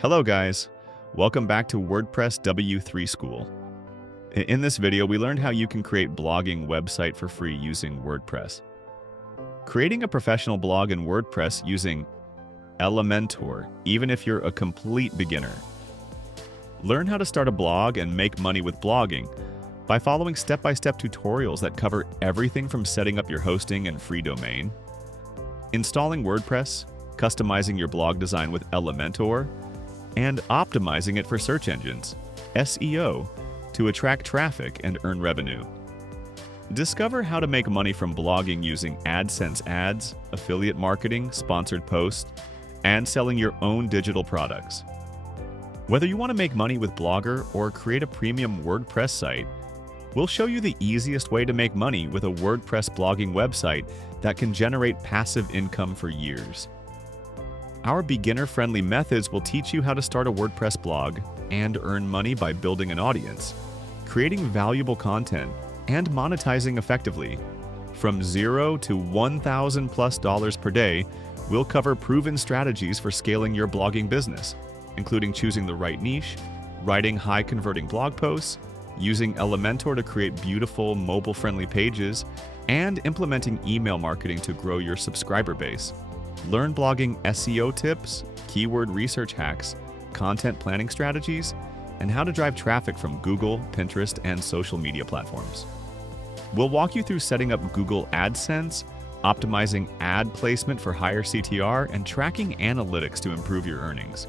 Hello guys, welcome back to WordPress W3 School. In this video, we learned how you can create blogging website for free using WordPress. Creating a professional blog in WordPress using Elementor, even if you're a complete beginner. Learn how to start a blog and make money with blogging by following step-by-step tutorials that cover everything from setting up your hosting and free domain, installing WordPress, customizing your blog design with Elementor, and optimizing it for search engines, SEO, to attract traffic and earn revenue. Discover how to make money from blogging using AdSense ads, affiliate marketing, sponsored posts, and selling your own digital products. Whether you want to make money with Blogger or create a premium WordPress site, we'll show you the easiest way to make money with a WordPress blogging website that can generate passive income for years. Our beginner-friendly methods will teach you how to start a WordPress blog and earn money by building an audience, creating valuable content, and monetizing effectively. From $0 to $1,000+ per day, we'll cover proven strategies for scaling your blogging business, including choosing the right niche, writing high-converting blog posts, using Elementor to create beautiful mobile-friendly pages, and implementing email marketing to grow your subscriber base. Learn blogging SEO tips, keyword research hacks, content planning strategies, and how to drive traffic from Google, Pinterest, and social media platforms. We'll walk you through setting up Google AdSense, optimizing ad placement for higher CTR, and tracking analytics to improve your earnings.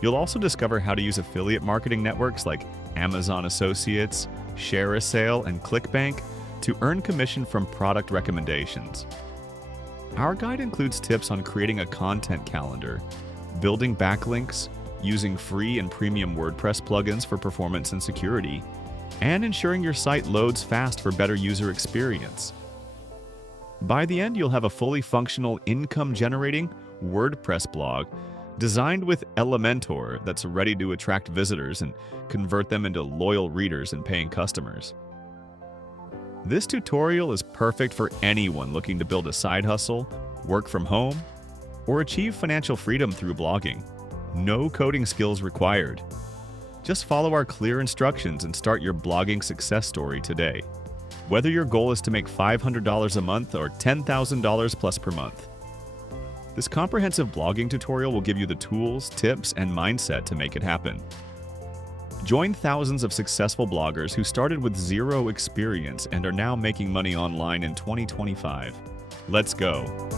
You'll also discover how to use affiliate marketing networks like Amazon Associates, Share a Sale, and ClickBank to earn commission from product recommendations. Our guide includes tips on creating a content calendar, building backlinks, using free and premium WordPress plugins for performance and security, and ensuring your site loads fast for better user experience. By the end, you'll have a fully functional income-generating WordPress blog designed with Elementor that's ready to attract visitors and convert them into loyal readers and paying customers. This tutorial is perfect for anyone looking to build a side hustle, work from home, or achieve financial freedom through blogging. No coding skills required. Just follow our clear instructions and start your blogging success story today. Whether your goal is to make $500 a month or $10,000 plus per month. This comprehensive blogging tutorial will give you the tools, tips, and mindset to make it happen. Join thousands of successful bloggers who started with zero experience and are now making money online in 2025. Let's go!